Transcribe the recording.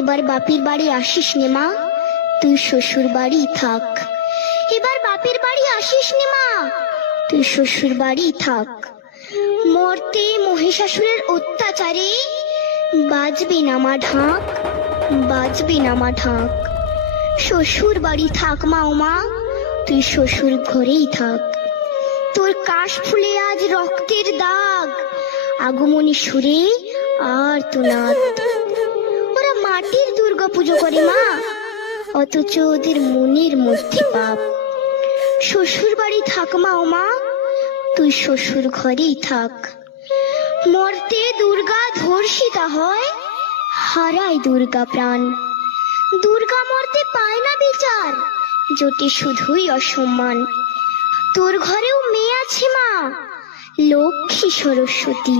এবার বাপের বাড়ি আসিস নে মা, তুই শ্বশুর বাড়ি থাক। এবার বাপের বাড়ি আসিস নে মা, তুই শ্বশুর বাড়ি থাক। মর্তে মহিষাসুরের অত্যাচারে বাজবে না মা ঢাক, বাজবে না মা ঢাক। শ্বশুর বাড়ি থাক মা ও মা, তুই শ্বশুর ঘরেই থাক। তোর কাশ ফুলে আজ রক্তের দাগ, আগমনী সুরে আর তো নাদ। ওরা মাটির দুর্গা পুজো করে মা, অথচ ওদের মনের মধ্যে পাপ। শ্বশুর বাড়ি থাক মা ও মা, তুই শ্বশুর ঘরেই থাক। মর্তে দুর্গা ধর্ষিতা হয়, হারায় দুর্গা প্রাণ। দুর্গা মর্তে পায় না বিচার, জোটে শুধুই অসম্মান। তোর ঘরেও মেয়ে আছে মা, লক্ষ্মী সরস্বতী।